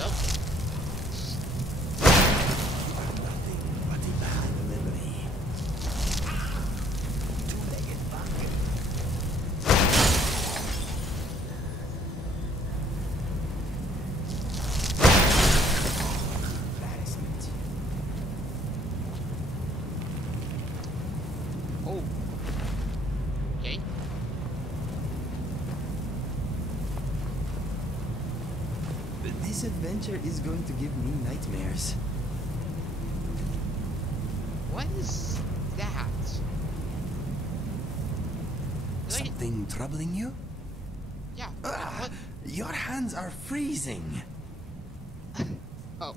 Nope. You are nothing but a bad memory. Two-legged bug. Embarrassment. Oh. Okay. This adventure is going to give me nightmares. What is that? Like, Something troubling you? yeah. Ah, your hands are freezing. Oh.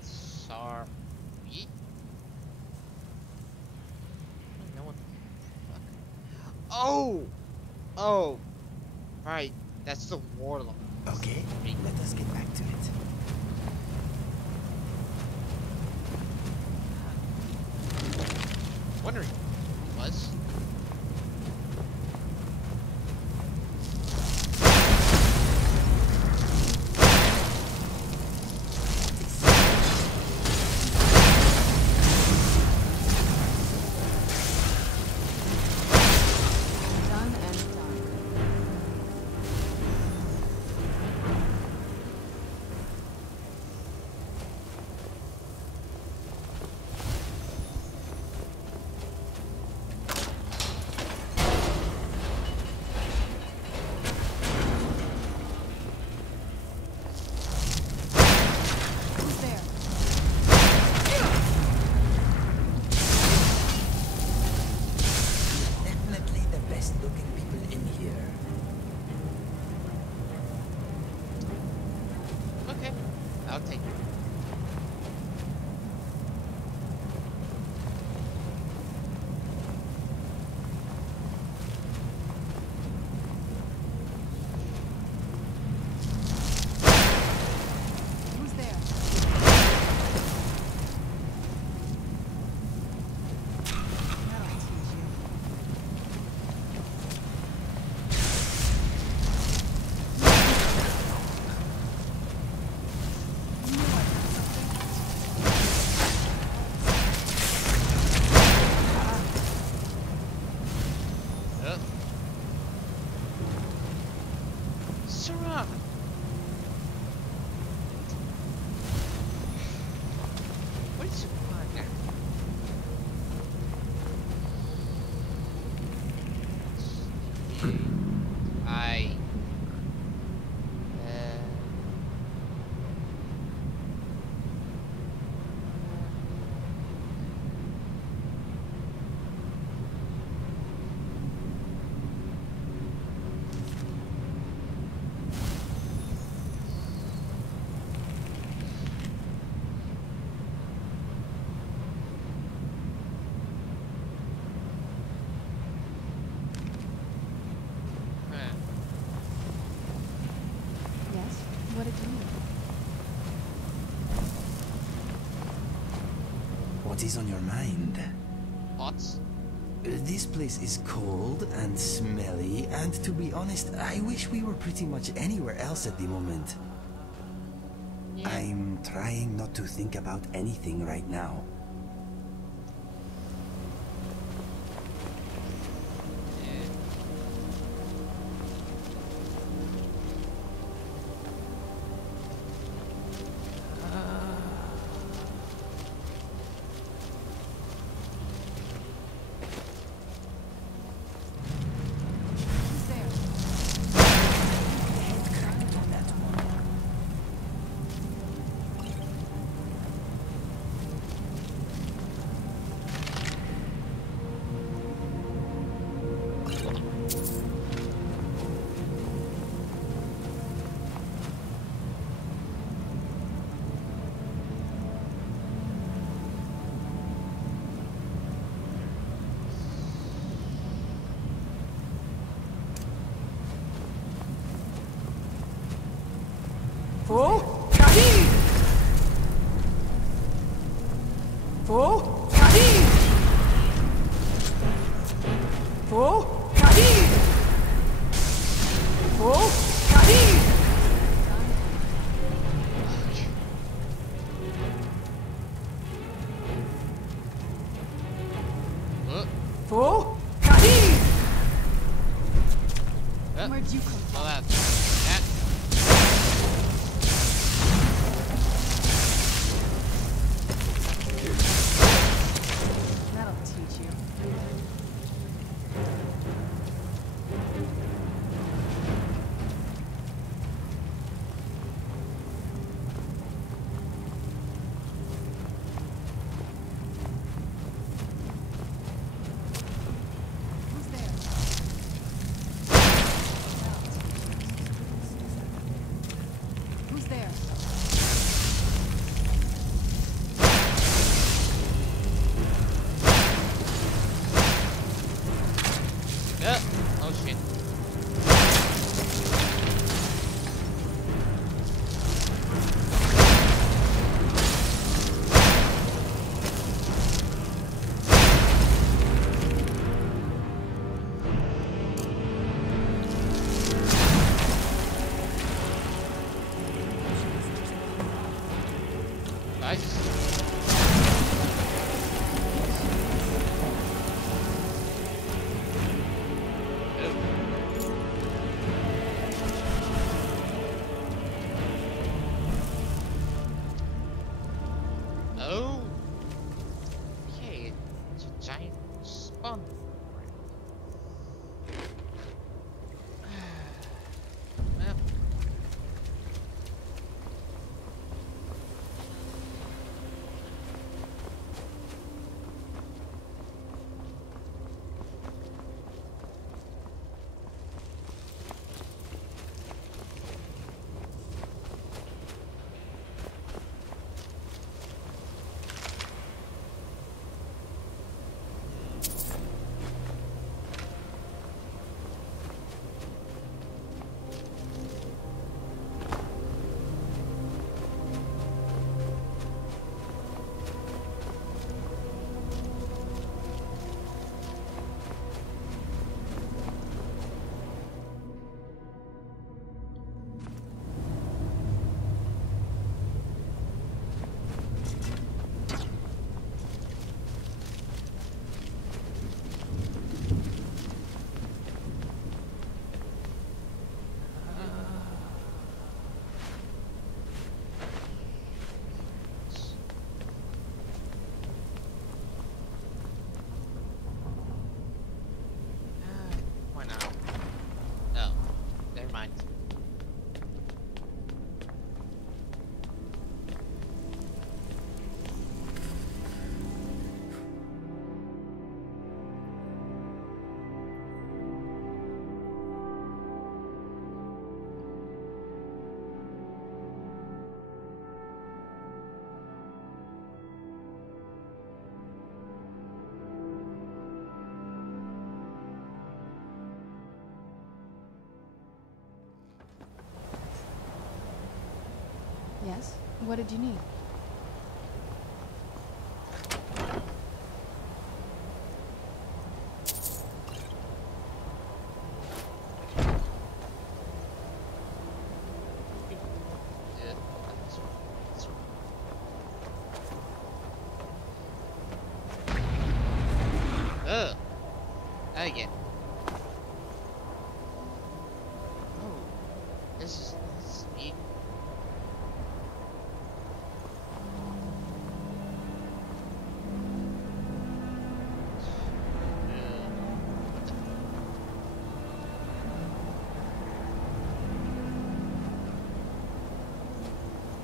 Sorry. No one. Fuck. Oh. Oh. Right. That's the warlock. Okay, let us get back to it. Wondering. Was. Done and done. Who's there? Definitely the best looking people in here. Okay. I'll take it. Who's there? That'll teach you. You knew I had something. Sarah. What is your partner? I. Yes? What did you need? What is on your mind? Pots? This place is cold and smelly, and to be honest, I wish we were pretty much anywhere else at the moment. Yeah. I'm trying not to think about anything right now. Who's there? Fool! Kahi! Fool! Kahi! Fool! Kahi! Fool! Kahi! there? Oh shit. Nice. Oh. Okay, it's a giant spawn. Well. Why not? Oh, never mind. Yes? What did you need? Yeah, that's right. Again. Oh, this is neat.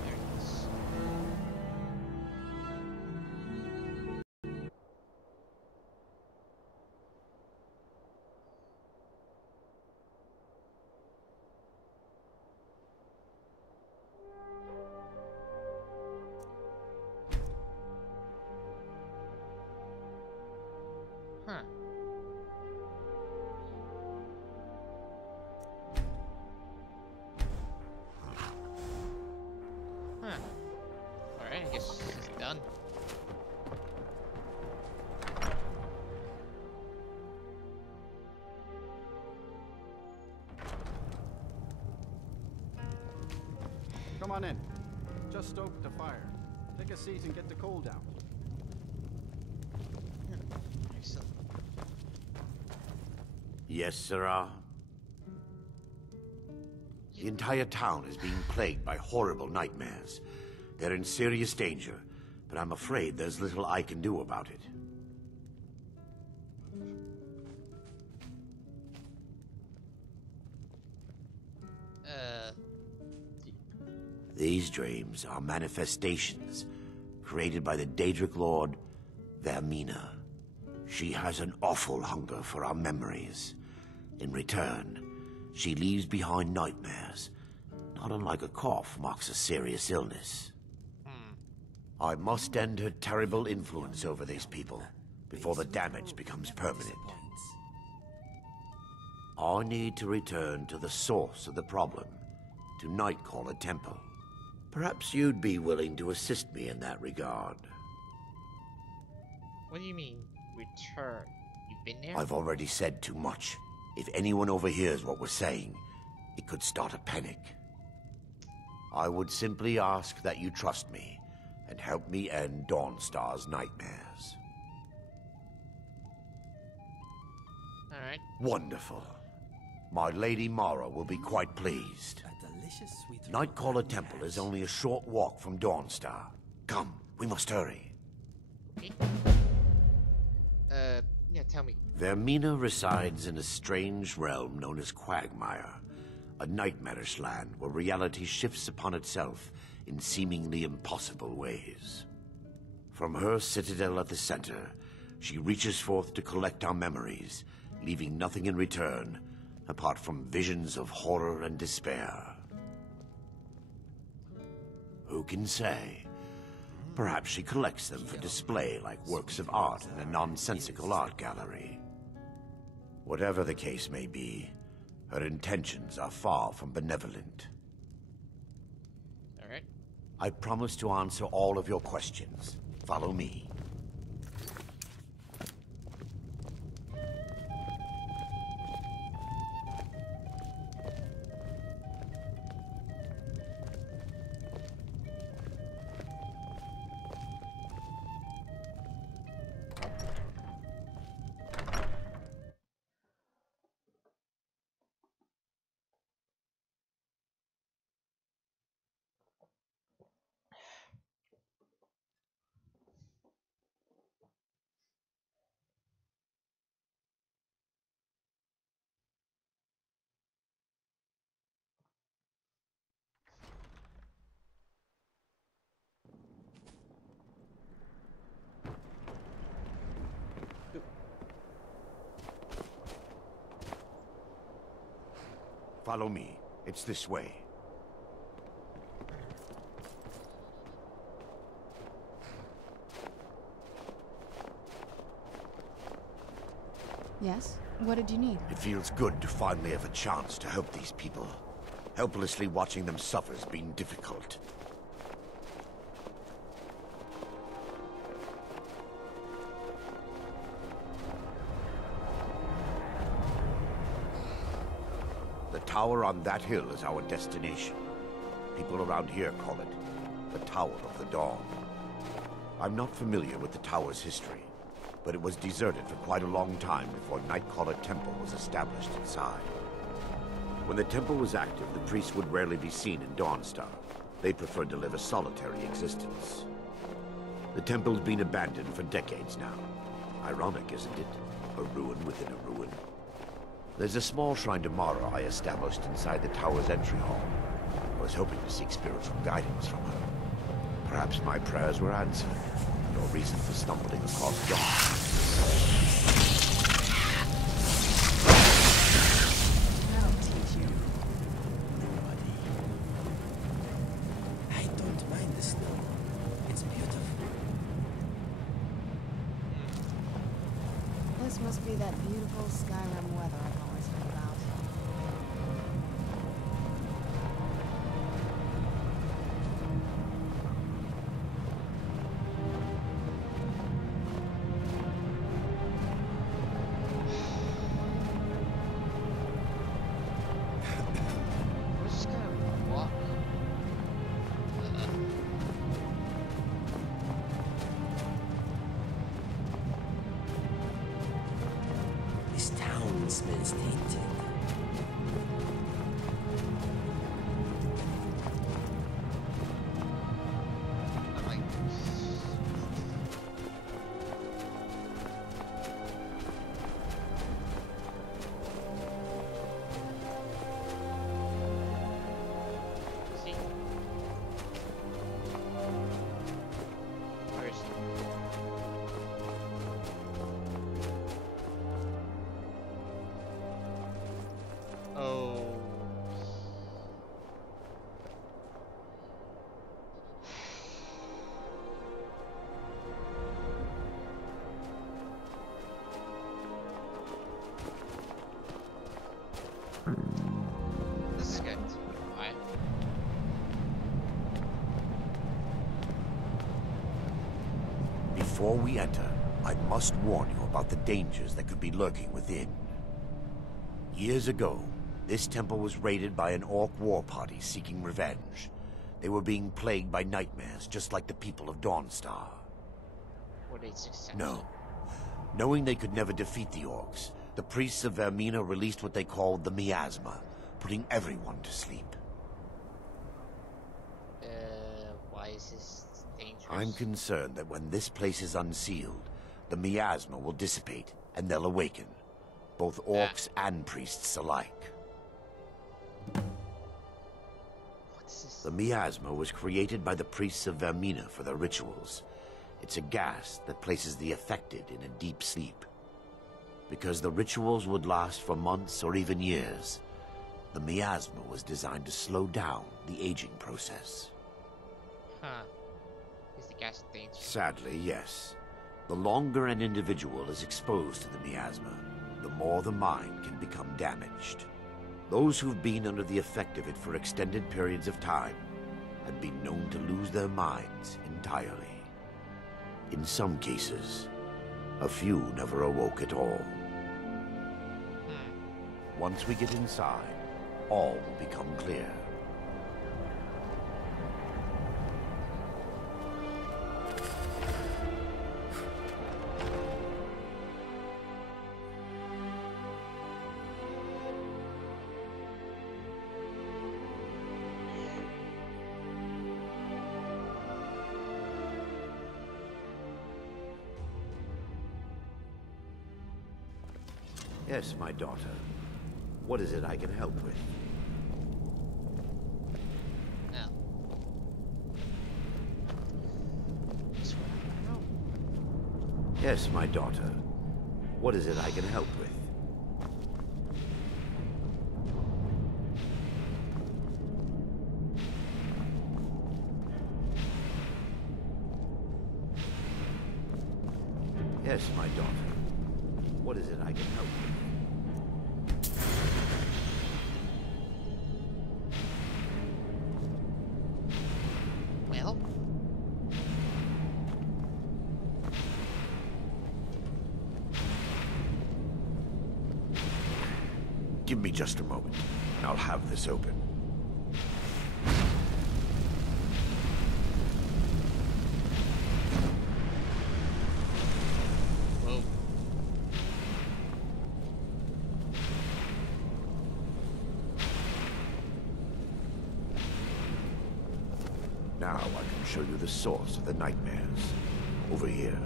There it is. Huh. Huh. Alright, I guess it's done. Come on in. Just stoked the fire. Take a seat and get the coal down. Excellent. Yes, sirrah. The entire town is being plagued by horrible nightmares. They're in serious danger, but I'm afraid there's little I can do about it. These dreams are manifestations created by the Daedric Lord, Vermina. She has an awful hunger for our memories. In return, she leaves behind nightmares not unlike a cough, marks a serious illness. Hmm. I must end her terrible influence over these people before the damage becomes permanent. I need to return to the source of the problem, to Nightcaller Temple. Perhaps you'd be willing to assist me in that regard. What do you mean, return? You've been there? I've already said too much. If anyone overhears what we're saying, it could start a panic. I would simply ask that you trust me and help me end Dawnstar's nightmares. Alright. Wonderful. My Lady Mara will be quite pleased. Nightcaller Temple is only a short walk from Dawnstar. Come, we must hurry. Okay. Yeah, tell me. Vermina resides in a strange realm known as Quagmire, a nightmarish land where reality shifts upon itself in seemingly impossible ways. From her citadel at the center, she reaches forth to collect our memories, leaving nothing in return apart from visions of horror and despair. Who can say? Perhaps she collects them for display like works of art in a nonsensical art gallery. Whatever the case may be, her intentions are far from benevolent. Alright. I promise to answer all of your questions. Follow me. Follow me. It's this way. Yes? What did you need? It feels good to finally have a chance to help these people. Helplessly watching them suffer has been difficult. The tower on that hill is our destination. People around here call it the Tower of the Dawn. I'm not familiar with the tower's history, but it was deserted for quite a long time before Nightcaller Temple was established inside. When the temple was active, the priests would rarely be seen in Dawnstar. They preferred to live a solitary existence. The temple's been abandoned for decades now. Ironic, isn't it? A ruin within a ruin. There's a small shrine to Mara I established inside the tower's entry hall. I was hoping to seek spiritual guidance from her. Perhaps my prayers were answered. No reason for stumbling across dawn. I'll teach you. Nobody. I don't mind the snow. It's beautiful. This must be that beautiful Skyrim weather I've always heard about. We're just gonna walk. This town smells tainted. I'm like... See? Where is he? Oh. Before we enter, I must warn you about the dangers that could be lurking within. Years ago, this temple was raided by an orc war party seeking revenge. They were being plagued by nightmares, just like the people of Dawnstar. Were they successful? No. Knowing they could never defeat the orcs, the priests of Vermina released what they called the miasma, putting everyone to sleep. Why is this dangerous? I'm concerned that when this place is unsealed, the miasma will dissipate, and they'll awaken. Both orcs and priests alike. What's this? The miasma was created by the priests of Vermina for their rituals. It's a gas that places the affected in a deep sleep. Because the rituals would last for months or even years, the miasma was designed to slow down the aging process. Huh. Is the gas dangerous? Sadly, yes. The longer an individual is exposed to the miasma, the more the mind can become damaged. Those who've been under the effect of it for extended periods of time have been known to lose their minds entirely. In some cases, a few never awoke at all. Once we get inside, all will become clear. Yes, my daughter. What is it I can help with? No. That's what I don't know. Yes, my daughter. What is it I can help with? Yes, my daughter. What is it I can help with? Well? Give me just a moment, and I'll have this open. Whoa. Now I can show you the source of the nightmares. Over here.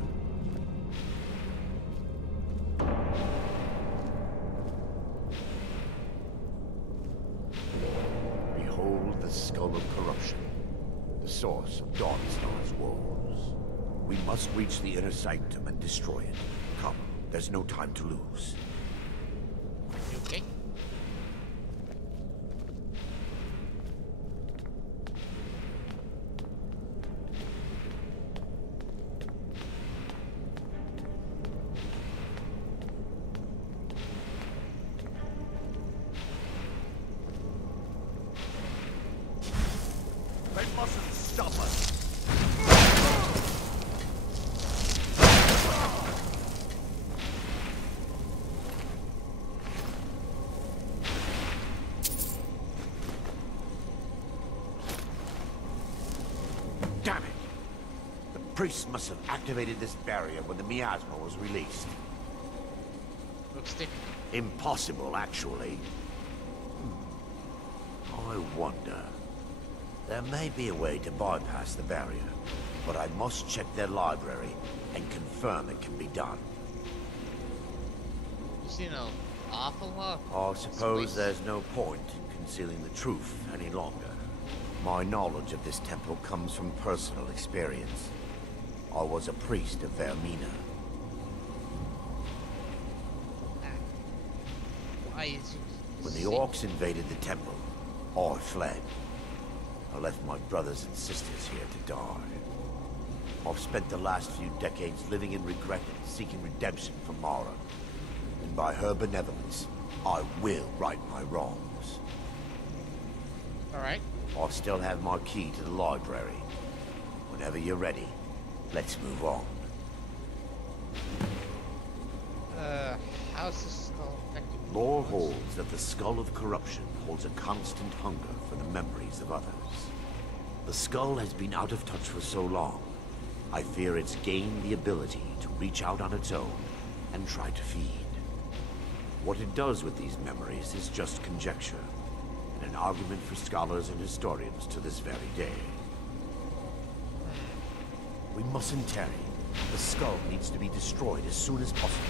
Behold the Skull of Corruption, the source of Dawnstar's woes. We must reach the inner sanctum and destroy it. Come, there's no time to lose. Okay. They mustn't stop us! Damn it! The priests must have activated this barrier when the miasma was released. Looks different. Impossible, actually. I wonder. There may be a way to bypass the barrier, but I must check their library and confirm it can be done. You seen an awful lot. I suppose there's no point in concealing the truth any longer. My knowledge of this temple comes from personal experience. I was a priest of Vermina. Why is it? When the orcs invaded the temple, I fled. I left my brothers and sisters here to die. I've spent the last few decades living in regret and seeking redemption from Mara. And by her benevolence, I will right my wrongs. Alright. I still have my key to the library. Whenever you're ready, let's move on. How's this skull affecting me? Lore holds that the skull of corruption holds a constant hunger for the memories of others. The skull has been out of touch for so long, I fear it's gained the ability to reach out on its own and try to feed. What it does with these memories is just conjecture, and an argument for scholars and historians to this very day. We mustn't tarry. The skull needs to be destroyed as soon as possible.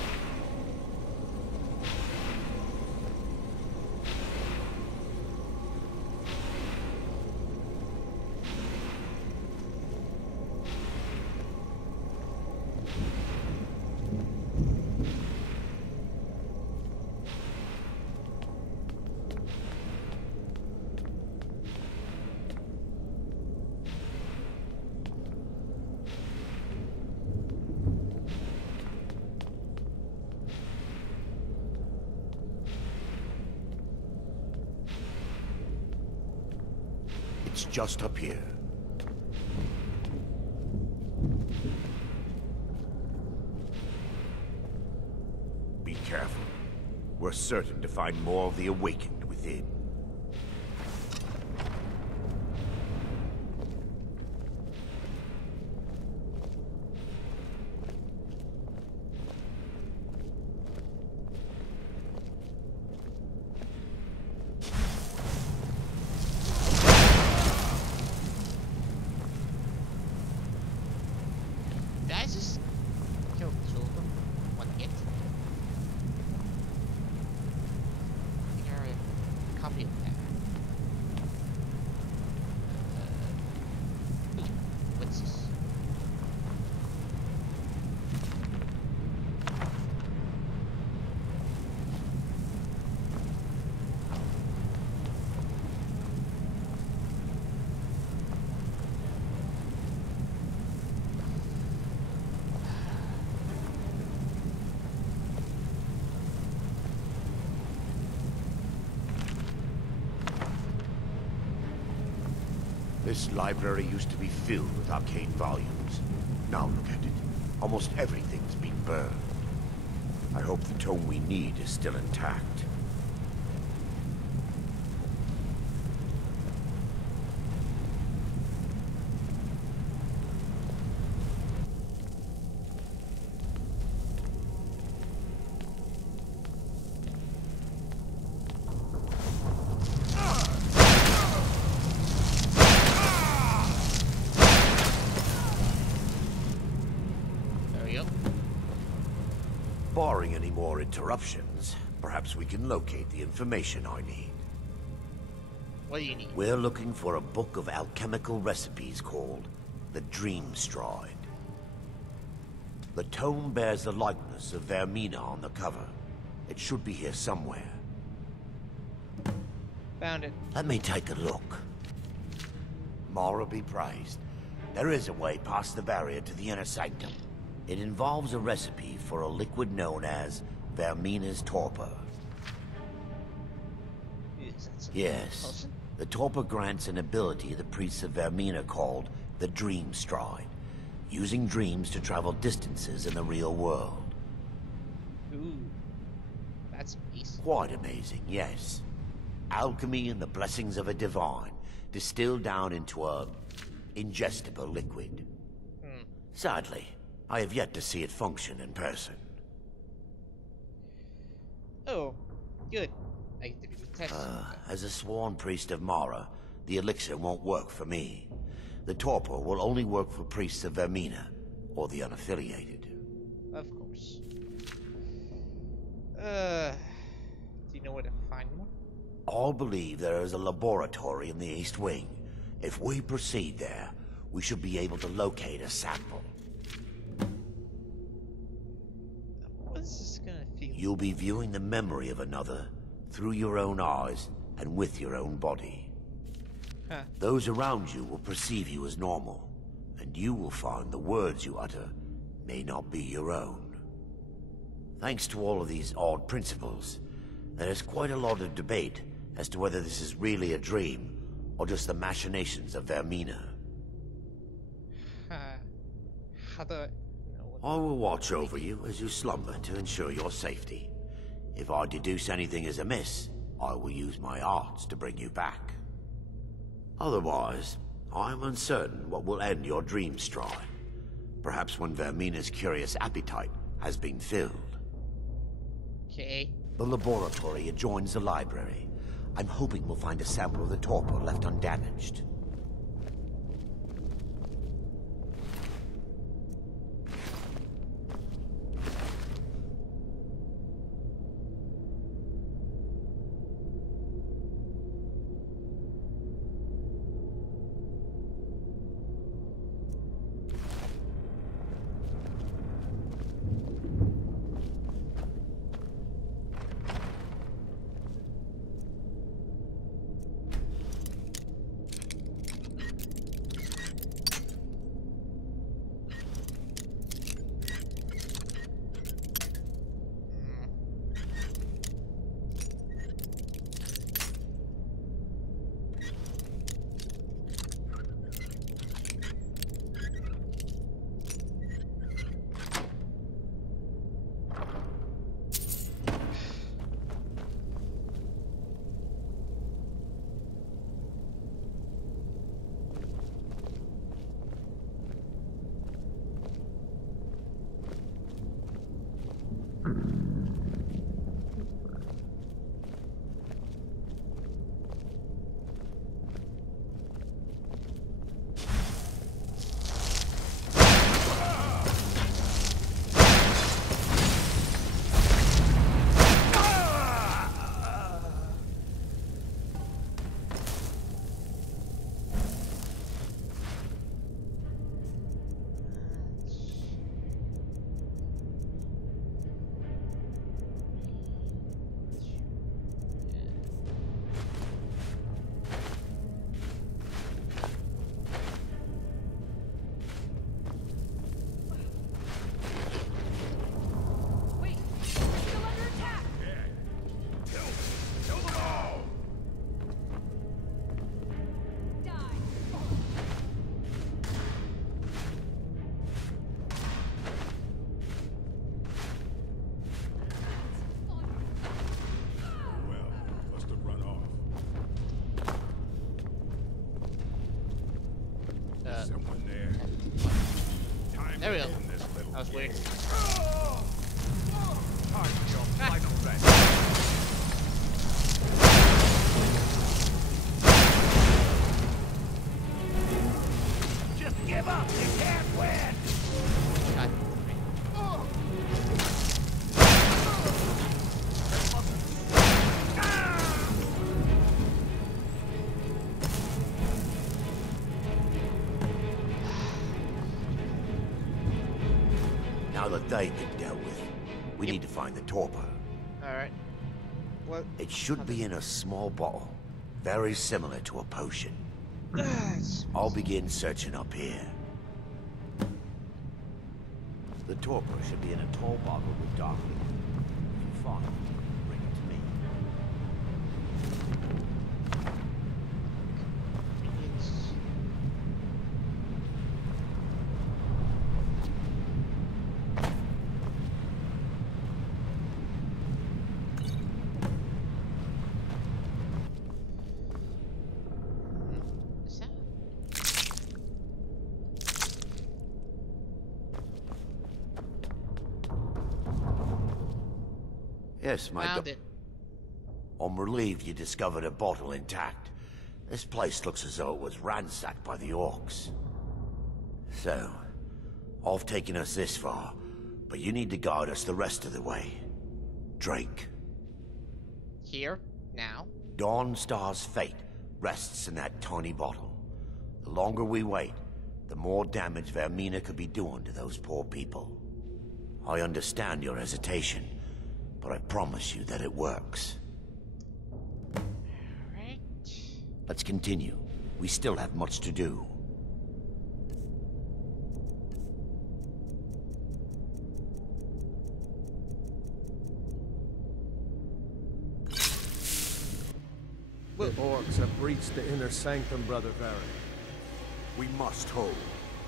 It's just up here. Be careful. We're certain to find more of the awakened within. Did I just kill two of them? One hit? I think I already copied that. What's this? This library used to be filled with arcane volumes. Now look at it. Almost everything's been burned. I hope the tome we need is still intact. There we go. Barring any more interruptions, perhaps we can locate the information I need. What do you need? We're looking for a book of alchemical recipes called the Dream Stride. The tome bears the likeness of Vermina on the cover. It should be here somewhere. Found it. Let me take a look. Mara be praised. There is a way past the barrier to the inner sanctum. It involves a recipe for a liquid known as Vermina's torpor. Is that some Yes. potion? The torpor grants an ability the priests of Vermina called the Dream Stride, using dreams to travel distances in the real world. Ooh. That's nice. Quite amazing, yes. Alchemy and the blessings of a divine, distilled down into a ingestible liquid. Sadly, I have yet to see it function in person. Oh, good. I get to do the test. As a sworn priest of Mara, the elixir won't work for me. The torpor will only work for priests of Vermina, or the unaffiliated. Of course. Do you know where to find one? All believe there is a laboratory in the East Wing. If we proceed there, we should be able to locate a sample. What is this gonna feel? You'll be viewing the memory of another through your own eyes and with your own body. Huh. Those around you will perceive you as normal, and you will find the words you utter may not be your own. Thanks to all of these odd principles, there is quite a lot of debate as to whether this is really a dream or just the machinations of Vermina. How do I know I will watch over you as you slumber to ensure your safety. If I deduce anything is amiss, I will use my arts to bring you back. Otherwise, I am uncertain what will end your dream stride. Perhaps when Vermina's curious appetite has been filled. Okay. The laboratory adjoins the library. I'm hoping we'll find a sample of the torpor left undamaged. There we go. That was weird. Just give up! You can't win! God. Now that they've been dealt with, we need to find the torpor. Alright. What? It should be in a small bottle, very similar to a potion. I'll begin searching up here. The torpor should be in a tall bottle with dark liquid. If you find it, bring it to me. Yes, my Found it. I'm relieved you discovered a bottle intact. This place looks as though it was ransacked by the orcs. So, I've taken us this far, but you need to guide us the rest of the way. Drake. Here? Now? Dawnstar's fate rests in that tiny bottle. The longer we wait, the more damage Vermina could be doing to those poor people. I understand your hesitation, but I promise you that it works. Alright. Let's continue. We still have much to do. The orcs have breached the inner sanctum, Brother Varric. We must hold.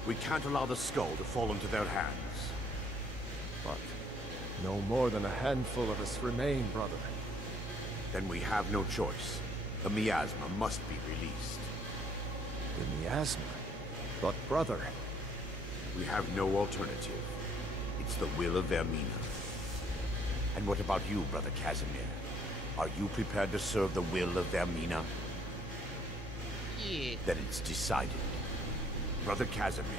We can't allow the skull to fall into their hands. But no more than a handful of us remain, brother. Then we have no choice. The miasma must be released. The miasma? But brother... We have no alternative. It's the will of Vermina. And what about you, Brother Casimir? Are you prepared to serve the will of Vermina? Yeah. Then it's decided. Brother Casimir,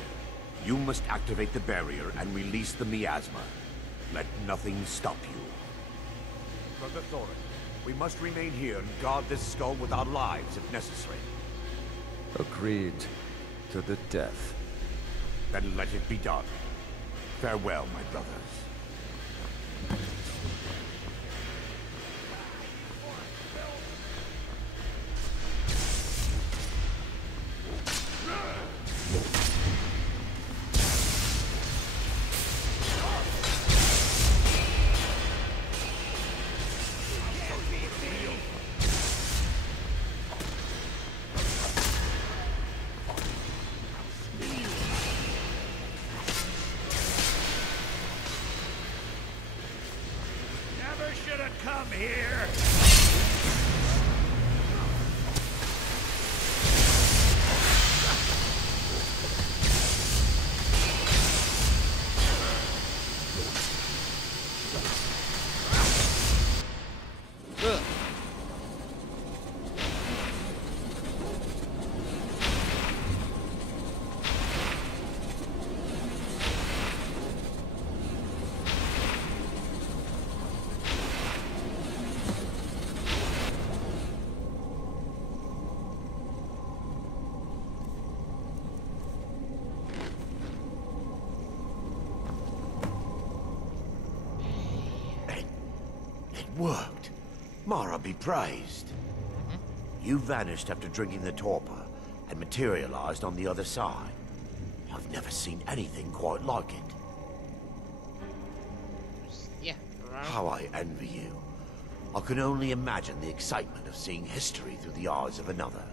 you must activate the barrier and release the miasma. Let nothing stop you. Brother Thorin, we must remain here and guard this skull with our lives if necessary. Agreed to the death. Then let it be done. Farewell, my brothers. Worked. Mara be praised. You vanished after drinking the torpor and materialized on the other side. I've never seen anything quite like it. Yeah. Right. How I envy you. I can only imagine the excitement of seeing history through the eyes of another.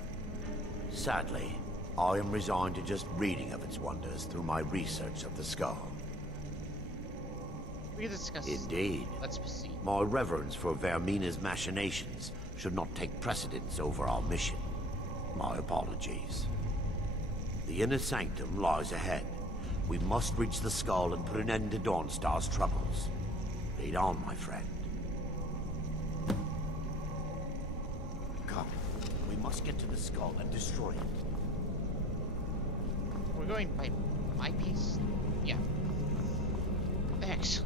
Sadly, I am resigned to just reading of its wonders through my research of the skull. We can discuss. Indeed. Let's proceed. My reverence for Vermina's machinations should not take precedence over our mission. My apologies. The inner sanctum lies ahead. We must reach the skull and put an end to Dawnstar's troubles. Lead on, my friend. Come. We must get to the skull and destroy it. We're going by my pace? Yeah. Thanks.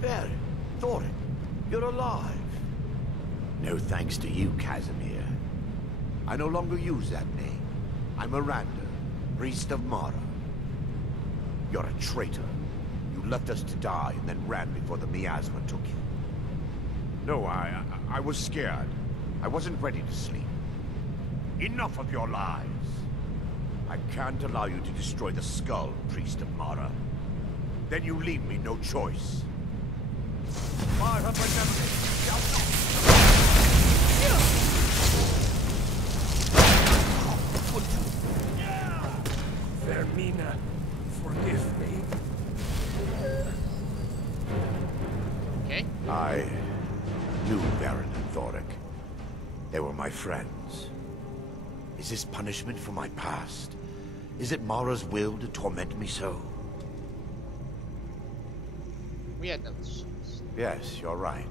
There, Thorin, you're alive. No thanks to you, Casimir. I no longer use that name. I'm Miranda, priest of Mara. You're a traitor. You left us to die and then ran before the miasma took you. No, I was scared. I wasn't ready to sleep. Enough of your lies. I can't allow you to destroy the skull, Priest of Mara. Then you leave me no choice. Fire up another. Vermina, forgive me. Okay. I knew Baron and Thoric. They were my friends. Is this punishment for my past? Is it Mara's will to torment me so? We had no choice. Yes, you're right.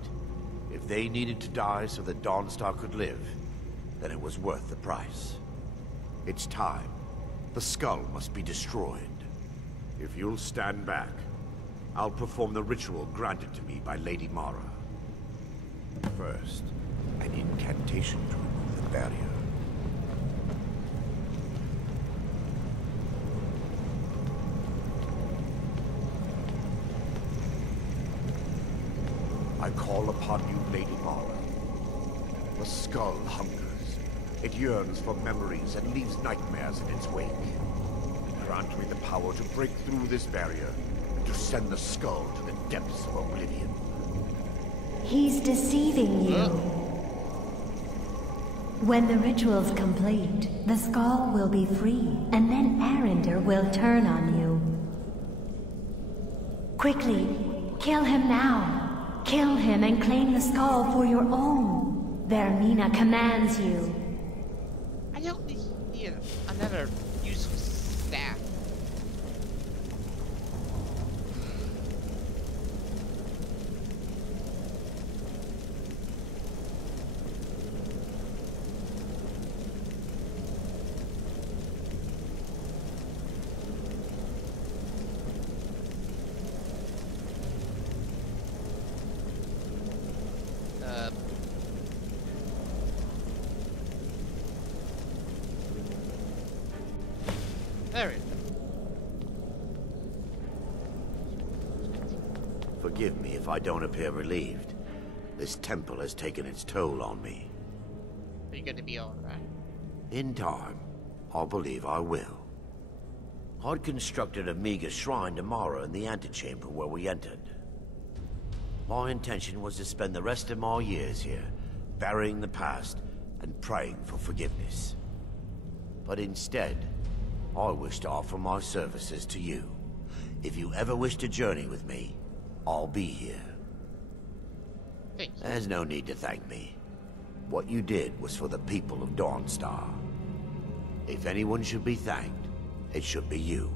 If they needed to die so that Dawnstar could live, then it was worth the price. It's time. The skull must be destroyed. If you'll stand back, I'll perform the ritual granted to me by Lady Mara. First, an incantation to remove the barrier. I call upon you, Lady Mara. The skull hungers. It yearns for memories and leaves nightmares in its wake. Grant me the power to break through this barrier and to send the skull to the depths of oblivion. He's deceiving you. When the ritual's complete, the skull will be free, and then Arender will turn on you. Quickly, kill him now. Kill him and claim the skull for your own. Vermina commands you. I don't need another useless staff. There it is. Forgive me if I don't appear relieved. This temple has taken its toll on me. Are you gonna be alright? In time, I believe I will. I'd constructed a meager shrine to Mara in the antechamber where we entered. My intention was to spend the rest of my years here, burying the past and praying for forgiveness. But instead, I wish to offer my services to you. If you ever wish to journey with me, I'll be here. Thanks. There's no need to thank me. What you did was for the people of Dawnstar. If anyone should be thanked, it should be you.